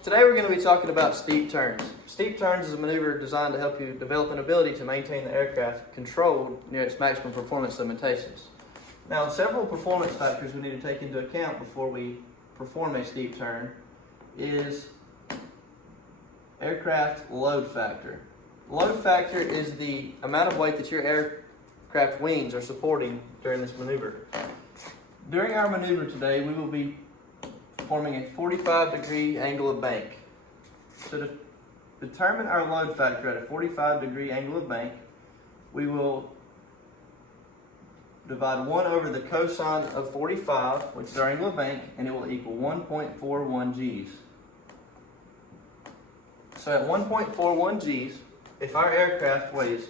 Today we're going to be talking about steep turns. Steep turns is a maneuver designed to help you develop an ability to maintain the aircraft controlled near its maximum performance limitations. Now, several performance factors we need to take into account before we perform a steep turn is aircraft load factor. Load factor is the amount of weight that your aircraft wings are supporting during this maneuver. During our maneuver today, we will be forming a 45-degree angle of bank. So to determine our load factor at a 45-degree angle of bank, we will divide 1 over the cosine of 45, which is our angle of bank, and it will equal 1.41 Gs. So at 1.41 Gs, if our aircraft weighs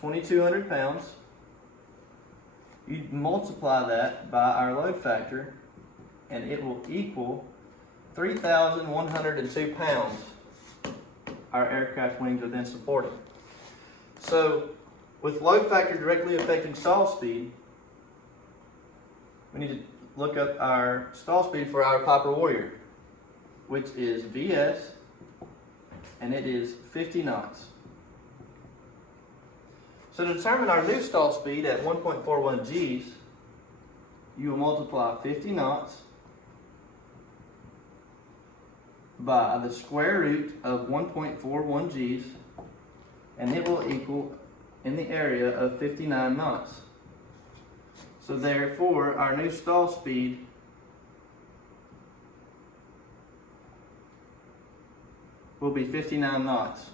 2,200 pounds, you multiply that by our load factor, and it will equal 3,102 pounds our aircraft wings are then supporting. So, with load factor directly affecting stall speed, we need to look up our stall speed for our Piper Warrior, which is VS, and it is 50 knots. So to determine our new stall speed at 1.41 Gs, you will multiply 50 knots by the square root of 1.41 Gs, and it will equal in the area of 59 knots. So therefore, our new stall speed will be 59 knots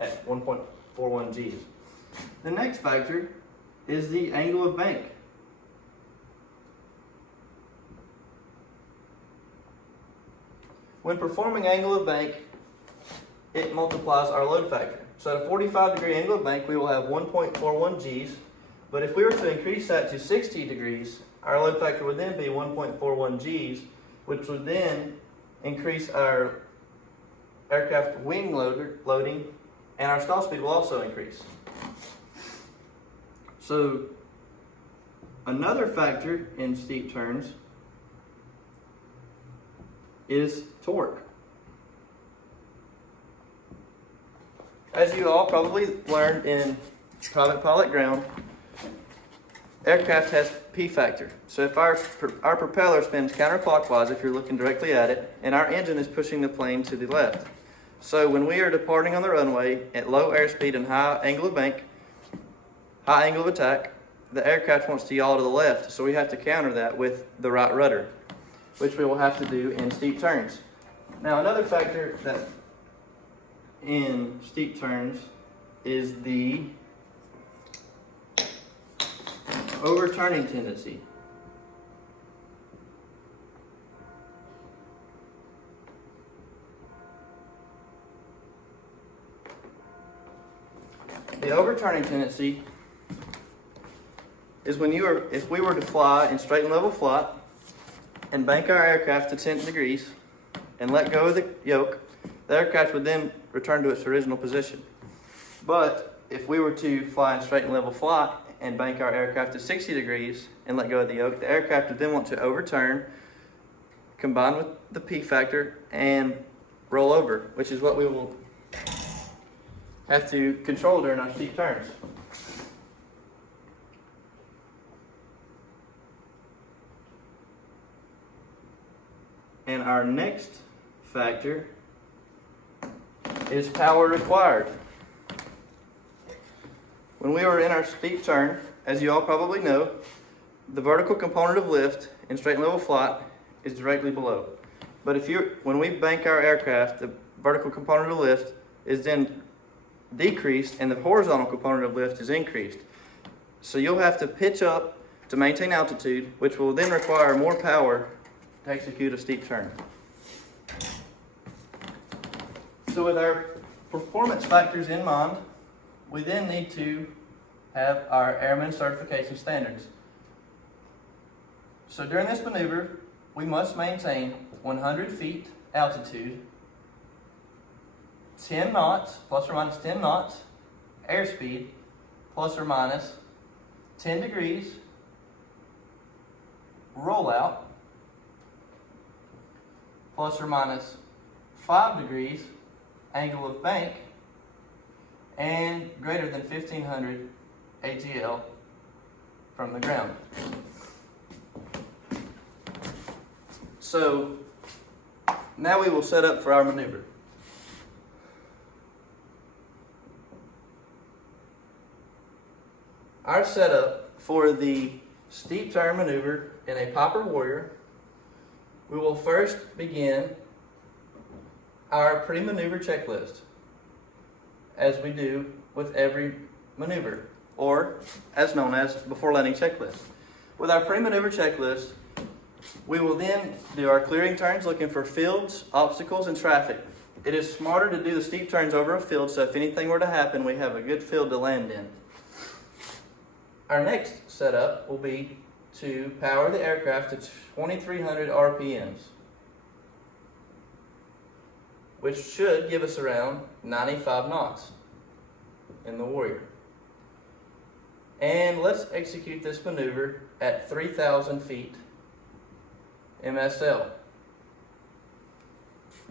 at 1.41 Gs. The next factor is the angle of bank. When performing angle of bank, it multiplies our load factor. So at a 45-degree angle of bank, we will have 1.41 Gs, but if we were to increase that to 60 degrees, our load factor would then be 1.41 Gs, which would then increase our aircraft wing loading, and our stall speed will also increase. So another factor in steep turns is torque. As you all probably learned in private pilot ground, aircraft has P factor. So if our propeller spins counterclockwise, if you're looking directly at it, and our engine is pushing the plane to the left. So when we are departing on the runway at low airspeed and high angle of bank, high angle of attack, the aircraft wants to yaw to the left, so we have to counter that with the right rudder, which we will have to do in steep turns. Now, another factor that in steep turns is the overturning tendency. The overturning tendency is when if we were to fly in straight and level flight and bank our aircraft to 10 degrees and let go of the yoke, the aircraft would then return to its original position. But if we were to fly in straight and level flight and bank our aircraft to 60 degrees and let go of the yoke, the aircraft would then want to overturn, combine with the P factor, and roll over, which is what we will have to control during our steep turns. And our next factor is power required. When we were in our steep turn, as you all probably know, the vertical component of lift in straight and level flight is directly below. But when we bank our aircraft, the vertical component of lift is then decreased and the horizontal component of lift is increased. So you'll have to pitch up to maintain altitude, which will then require more power to execute a steep turn. So with our performance factors in mind, we then need to have our airman certification standards. So during this maneuver, we must maintain 100 feet altitude, 10 knots, plus or minus 10 knots, airspeed, plus or minus 10 degrees, rollout, plus or minus 5 degrees angle of bank and greater than 1500 ATL from the ground. So now we will set up for our maneuver. Our setup for the steep turn maneuver in a Popper Warrior, we will first begin our pre-maneuver checklist, as we do with every maneuver, or as known as before landing checklist. With our pre-maneuver checklist, we will then do our clearing turns looking for fields, obstacles, and traffic. It is smarter to do the steep turns over a field, so if anything were to happen, we have a good field to land in. Our next setup will be to power the aircraft to 2300 RPMs, which should give us around 95 knots in the Warrior. And let's execute this maneuver at 3,000 feet MSL.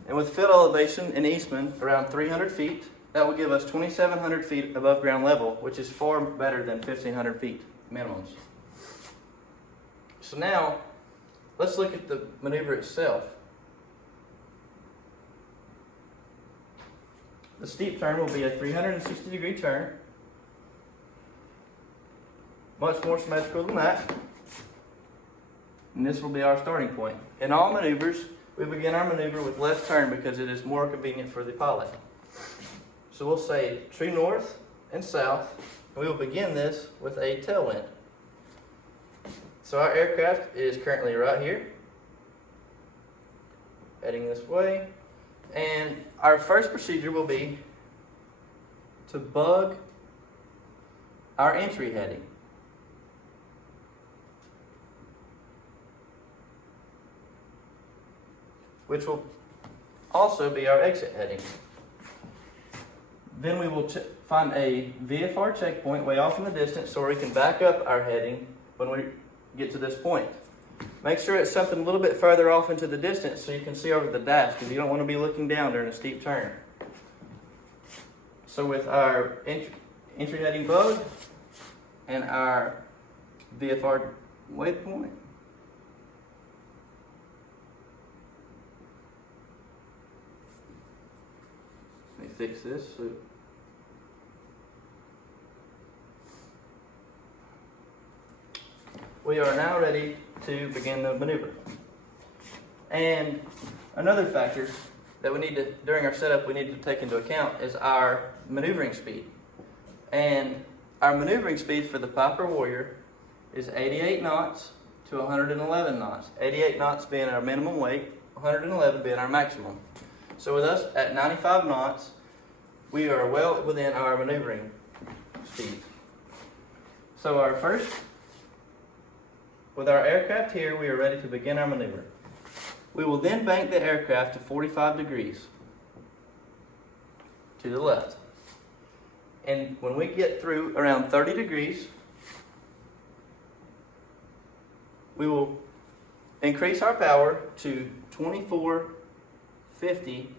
And with field elevation in Eastman around 300 feet, that will give us 2,700 feet above ground level, which is far better than 1,500 feet minimums. So now, let's look at the maneuver itself. The steep turn will be a 360-degree turn, much more symmetrical than that. And this will be our starting point. In all maneuvers, we begin our maneuver with left turn because it is more convenient for the pilot. So we'll say true north and south, and we will begin this with a tailwind. So our aircraft is currently right here, heading this way. And our first procedure will be to bug our entry heading. Which will also be our exit heading. Then we will find a VFR checkpoint way off in the distance so we can back up our heading when we get to this point. Make sure it's something a little bit further off into the distance so you can see over the dash, because you don't want to be looking down during a steep turn. So with our entry heading bug and our VFR waypoint, let me fix this. We are now ready to begin the maneuver. And another factor that we need to, during our setup, we need to take into account is our maneuvering speed. And our maneuvering speed for the Popper Warrior is 88 knots to 111 knots. 88 knots being our minimum weight, 111 being our maximum. So with us at 95 knots, we are well within our maneuvering speed. So with our aircraft here, we are ready to begin our maneuver. We will then bank the aircraft to 45 degrees to the left. And when we get through around 30 degrees, we will increase our power to 2450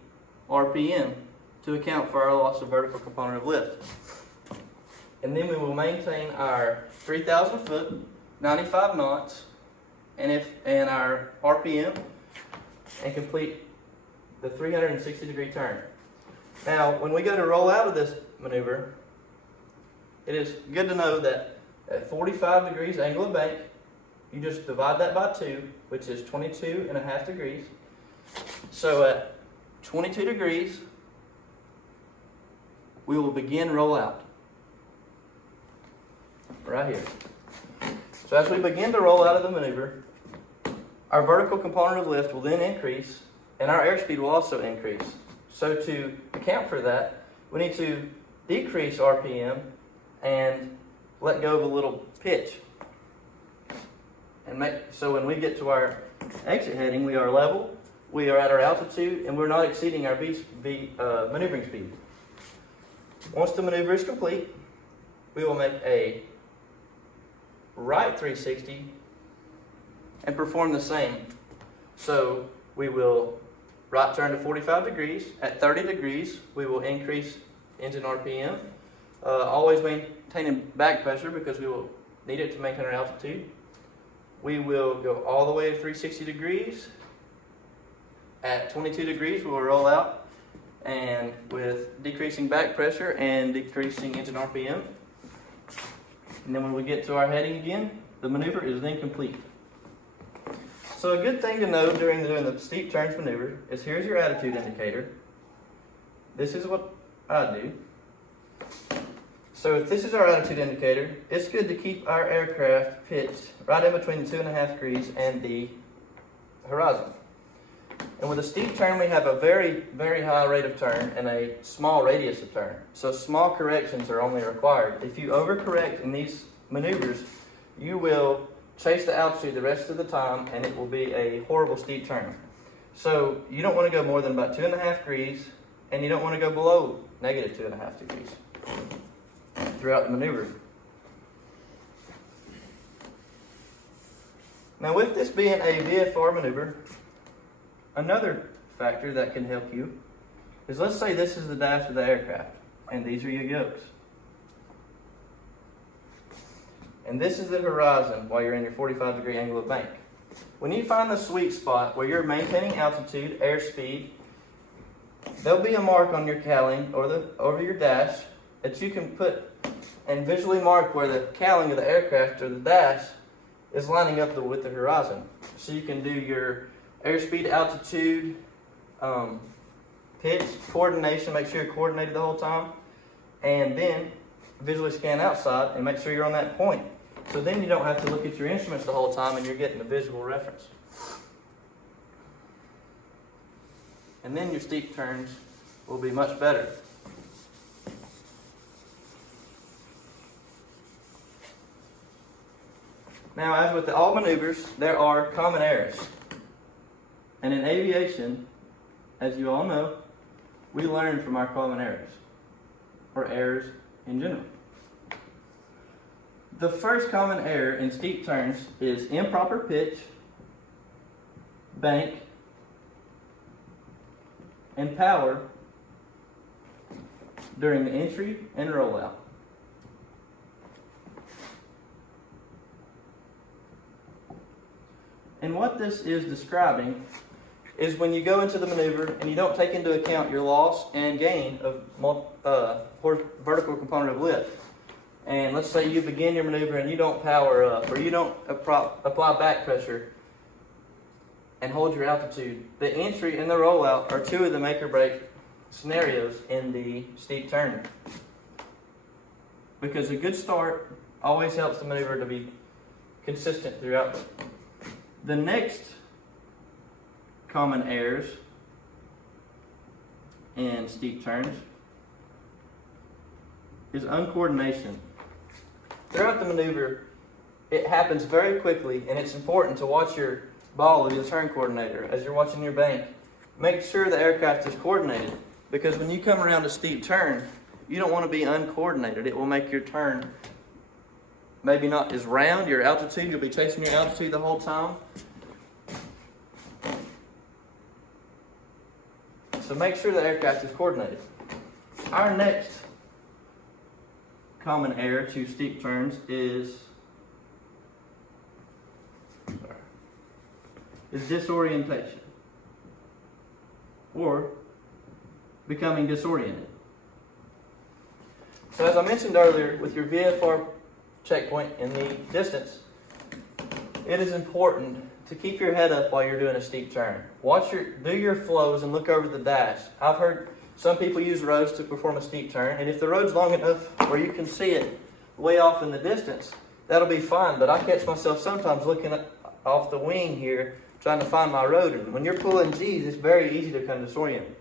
RPM to account for our loss of vertical component of lift. And then we will maintain our 3,000 foot, 95 knots, and our RPM, and complete the 360 degree turn. Now, when we go to roll out of this maneuver, it is good to know that at 45 degrees angle of bank, you just divide that by 2, which is 22.5 degrees. So at 22 degrees, we will begin roll out. Right here. So as we begin to roll out of the maneuver, our vertical component of lift will then increase, and our airspeed will also increase. So to account for that, we need to decrease RPM and let go of a little pitch. So when we get to our exit heading, we are level, we are at our altitude, and we're not exceeding our maneuvering speed. Once the maneuver is complete, we will make a right 360 and perform the same. So we will right turn to 45 degrees. At 30 degrees, we will increase engine RPM, always maintaining back pressure because we will need it to maintain our altitude. We will go all the way to 360 degrees. At 22 degrees, we'll roll out, and with decreasing back pressure and decreasing engine RPM. And then when we get to our heading again, the maneuver is then complete. So a good thing to know during doing the steep turns maneuver is here's your attitude indicator. This is what I do. So if this is our attitude indicator, it's good to keep our aircraft pitched right in between the 2.5 degrees and the horizon. And with a steep turn, we have a very, very high rate of turn and a small radius of turn. So small corrections are only required. If you overcorrect in these maneuvers, you will chase the altitude the rest of the time, and it will be a horrible steep turn. So you don't want to go more than about 2.5 degrees, and you don't want to go below negative 2.5 degrees throughout the maneuver. Now, with this being a VFR maneuver, another factor that can help you is, let's say this is the dash of the aircraft, and these are your yokes. And this is the horizon while you're in your 45-degree angle of bank. When you find the sweet spot where you're maintaining altitude, airspeed, there'll be a mark on your cowling or over your dash that you can put and visually mark where the cowling of the aircraft or the dash is lining up with the horizon. So you can do your airspeed, altitude, pitch, coordination, make sure you're coordinated the whole time, and then visually scan outside and make sure you're on that point. So then you don't have to look at your instruments the whole time and you're getting a visual reference. And then your steep turns will be much better. Now, as with all maneuvers, there are common errors. And in aviation, as you all know, we learn from our common errors, or errors in general. The first common error in steep turns is improper pitch, bank, and power during the entry and rollout. And what this is describing is when you go into the maneuver and you don't take into account your loss and gain of vertical component of lift. And let's say you begin your maneuver and you don't power up, or you don't apply back pressure and hold your altitude. The entry and the rollout are two of the make or break scenarios in the steep turn. Because a good start always helps the maneuver to be consistent throughout. The next common errors in steep turns is uncoordination. Throughout the maneuver, it happens very quickly, and it's important to watch your ball of your turn coordinator as you're watching your bank. Make sure the aircraft is coordinated, because when you come around a steep turn, you don't want to be uncoordinated. It will make your turn maybe not as round, your altitude, you'll be chasing your altitude the whole time. So make sure the aircraft is coordinated. Our next common error to steep turns is disorientation, or becoming disoriented. So as I mentioned earlier, with your VFR checkpoint in the distance, it is important to keep your head up while you're doing a steep turn. Do your flows and look over the dash. I've heard some people use roads to perform a steep turn, and if the road's long enough where you can see it way off in the distance, that'll be fine. But I catch myself sometimes looking off the wing here, trying to find my road. And when you're pulling G's, it's very easy to become disoriented.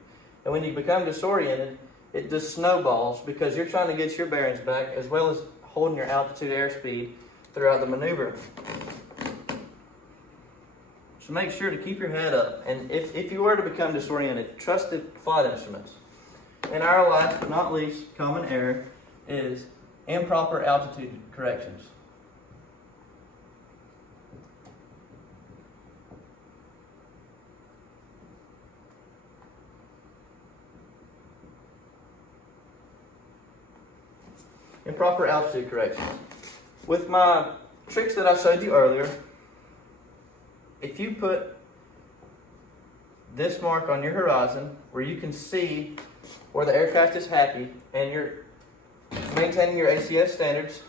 And when you become disoriented, it just snowballs because you're trying to get your bearings back as well as holding your altitude airspeed throughout the maneuver. So make sure to keep your head up. And if you were to become disoriented, trust the flight instruments. And our last but not least common error is improper altitude corrections. improper altitude correction. With my tricks that I showed you earlier, if you put this mark on your horizon where you can see where the aircraft is happy and you're maintaining your ACS standards,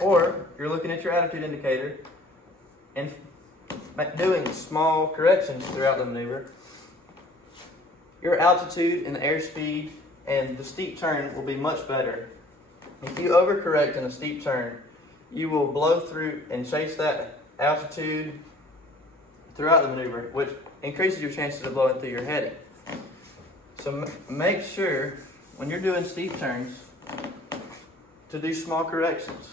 or you're looking at your attitude indicator and doing small corrections throughout the maneuver, your altitude and the airspeed and the steep turn will be much better. If you overcorrect in a steep turn, you will blow through and chase that altitude throughout the maneuver, which increases your chances of blowing through your heading. So make sure when you're doing steep turns to do small corrections.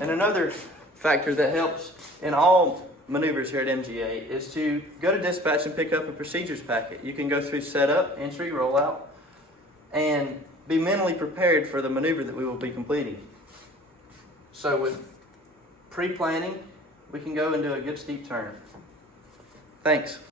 And another factor that helps in all maneuvers here at MGA is to go to dispatch and pick up a procedures packet. You can go through setup, entry, rollout, and be mentally prepared for the maneuver that we will be completing. So with pre-planning, we can go and do a good steep turn. Thanks.